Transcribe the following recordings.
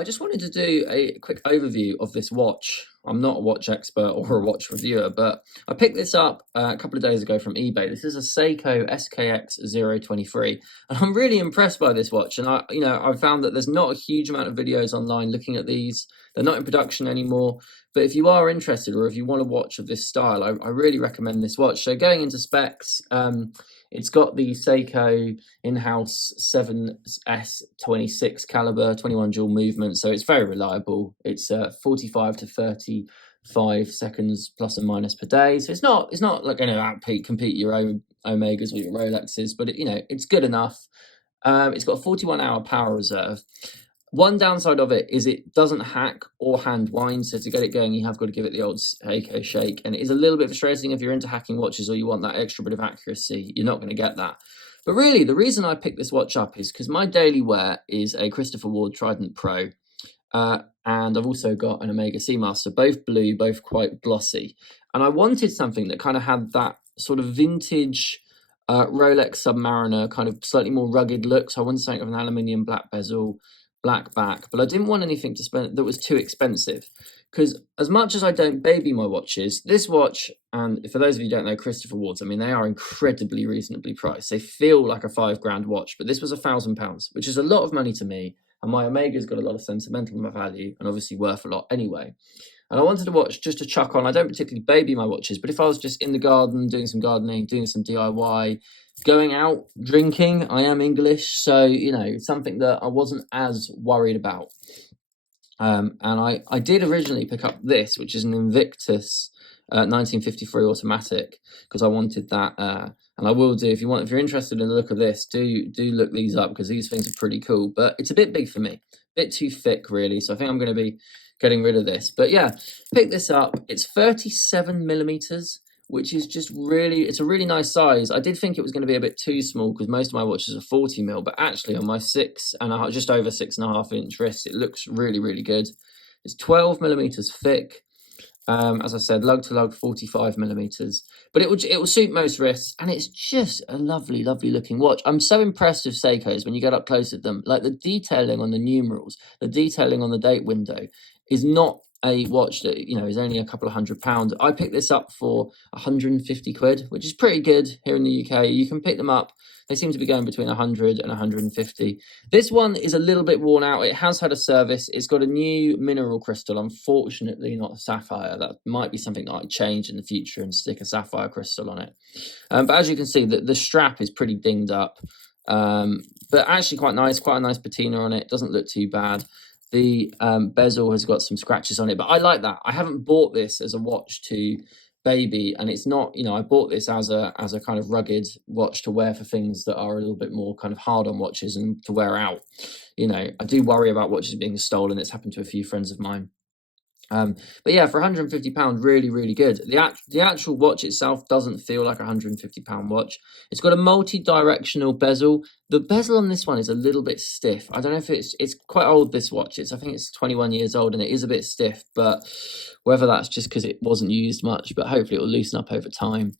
I just wanted to do a quick overview of this watch. I'm not a watch expert or a watch reviewer, but I picked this up a couple of days ago from eBay. This is a Seiko SKX023, and I'm really impressed by this watch. And I found that there's not a huge amount of videos online looking at these. They're not in production anymore. But if you are interested, or if you want a watch of this style, I really recommend this watch. So going into specs, it's got the Seiko in-house 7S26 caliber, 21 jewel movement, so it's very reliable. It's 45 to 35 seconds plus and minus per day, so it's not like going to compete your own Omegas or your Rolexes, but it's good enough. It's got a 41-hour power reserve. One downside of it is it doesn't hack or hand wind, so to get it going, you have got to give it the old Seiko shake, and it is a little bit frustrating if you're into hacking watches or you want that extra bit of accuracy. You're not going to get that. But really, the reason I picked this watch up is because my daily wear is a Christopher Ward Trident Pro, and I've also got an Omega Seamaster, both blue, both quite glossy. And I wanted something that kind of had that sort of vintage Rolex Submariner, kind of slightly more rugged look. So I wanted something with an aluminium black bezel, black back, but I didn't want anything to spend that was too expensive, because as much as I don't baby my watches, this watch, and for those of you who don't know Christopher Wards, I mean, they are incredibly reasonably priced. They feel like a £5,000 watch, but this was £1,000, which is a lot of money to me, and my Omega's got a lot of sentimental value and obviously worth a lot anyway. And I wanted a watch just to chuck on. I don't particularly baby my watches, but if I was just in the garden, doing some gardening, doing some DIY, going out, drinking, I am English, so, something that I wasn't as worried about. And I did originally pick up this, which is an Invictus 1953 automatic, because I wanted that, and I will do, if you're interested in the look of this, do look these up, because these things are pretty cool, but it's a bit big for me, a bit too thick really, so I think I'm going to be getting rid of this. But yeah, pick this up. It's 37 millimeters, which is just it's a really nice size. I did think it was going to be a bit too small because most of my watches are 40 mil, but actually on my just over 6.5 inch wrist, it looks really, really good. It's 12 millimeters thick. As I said, lug to lug 45 millimeters, but it will suit most wrists, and it's just a lovely, lovely looking watch. I'm so impressed with Seikos when you get up close to them. Like the detailing on the numerals, the detailing on the date window is not a watch that is only a couple of £100. I picked this up for 150 quid, which is pretty good here in the UK. You can pick them up. They seem to be going between 100 and 150. This one is a little bit worn out. It has had a service. It's got a new mineral crystal, unfortunately not a sapphire. That might be something that I'd change in the future and stick a sapphire crystal on it. But as you can see, the strap is pretty dinged up, but actually quite a nice patina on it. Doesn't look too bad. The bezel has got some scratches on it, but I like that. I haven't bought this as a watch to baby, and it's not, I bought this as a kind of rugged watch to wear for things that are a little bit more kind of hard on watches and to wear out. I do worry about watches being stolen. It's happened to a few friends of mine. But yeah, for £150, really, really good. The actual watch itself doesn't feel like a £150 watch. It's got a multi-directional bezel. The bezel on this one is a little bit stiff. I don't know if it's quite old, this watch. I think it's 21 years old, and it is a bit stiff, but whether that's just because it wasn't used much, but hopefully it will loosen up over time.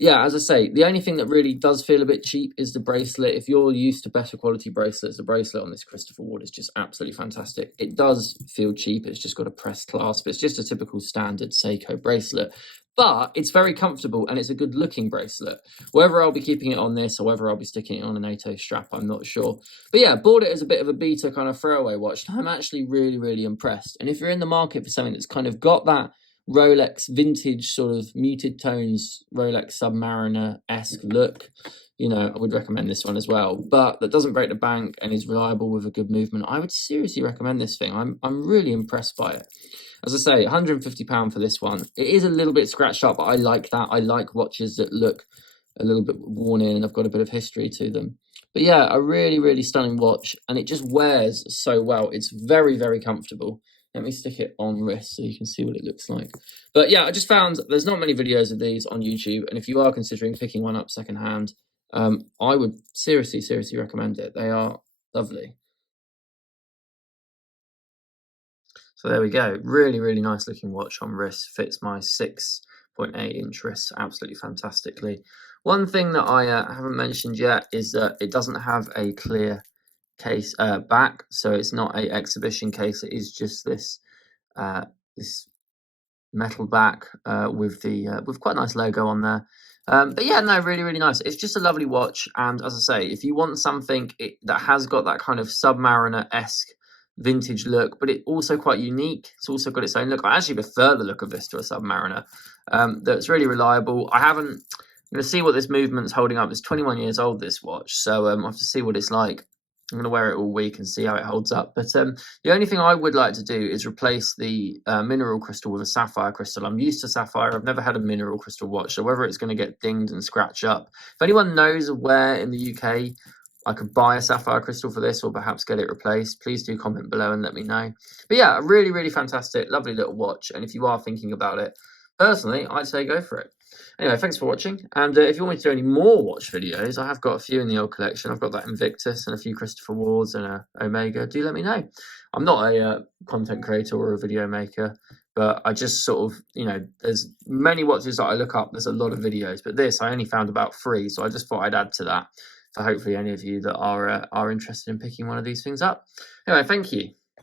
Yeah, as I say, the only thing that really does feel a bit cheap is the bracelet. If you're used to better quality bracelets, the bracelet on this Christopher Ward is just absolutely fantastic. It does feel cheap. It's just got a pressed clasp. It's just a typical standard Seiko bracelet, but it's very comfortable and it's a good looking bracelet. Whether I'll be keeping it on this or whether I'll be sticking it on an ATO strap, I'm not sure. But yeah, bought it as a bit of a beta kind of throwaway watch. I'm actually really, really impressed. And if you're in the market for something that's kind of got that Rolex vintage sort of muted tones, Rolex Submariner-esque look, I would recommend this one as well. But that doesn't break the bank and is reliable with a good movement. I would seriously recommend this thing. I'm really impressed by it. As I say, £150 for this one. It is a little bit scratched up, but I like that. I like watches that look a little bit worn in and have got a bit of history to them. But yeah, a really, really stunning watch, and it just wears so well. It's very, very comfortable. Let me stick it on wrist so you can see what it looks like. But yeah, I just found there's not many videos of these on YouTube, and if you are considering picking one up secondhand, I would seriously, seriously recommend it. They are lovely. So there we go. Really, really nice looking watch on wrist. Fits my 6.8 inch wrist absolutely fantastically. One thing that I haven't mentioned yet is that it doesn't have a clear case back, so it's not a exhibition case. It is just this this metal back with the with quite a nice logo on there. But yeah, no, really, really nice. It's just a lovely watch, and as I say, if you want something that has got that kind of Submariner-esque vintage look, but it also quite unique, it's also got its own look. I actually prefer the look of this to a Submariner. That's really reliable. I'm going to see what this movement's holding up. It's 21 years old, this watch, so I have to see what it's like. I'm going to wear it all week and see how it holds up. But the only thing I would like to do is replace the mineral crystal with a sapphire crystal. I'm used to sapphire. I've never had a mineral crystal watch, so whether it's going to get dinged and scratched up. If anyone knows of where in the UK I could buy a sapphire crystal for this, or perhaps get it replaced, please do comment below and let me know. But yeah, a really, really fantastic, lovely little watch. And if you are thinking about it, personally, I'd say go for it. Anyway, thanks for watching, and if you want me to do any more watch videos, I have got a few in the old collection. I've got that Invictus and a few Christopher Wards and a Omega. Do let me know. I'm not a content creator or a video maker, but I just sort of, there's many watches that I look up. There's a lot of videos, but this I only found about 3, so I just thought I'd add to that for hopefully any of you that are interested in picking one of these things up. Anyway, thank you.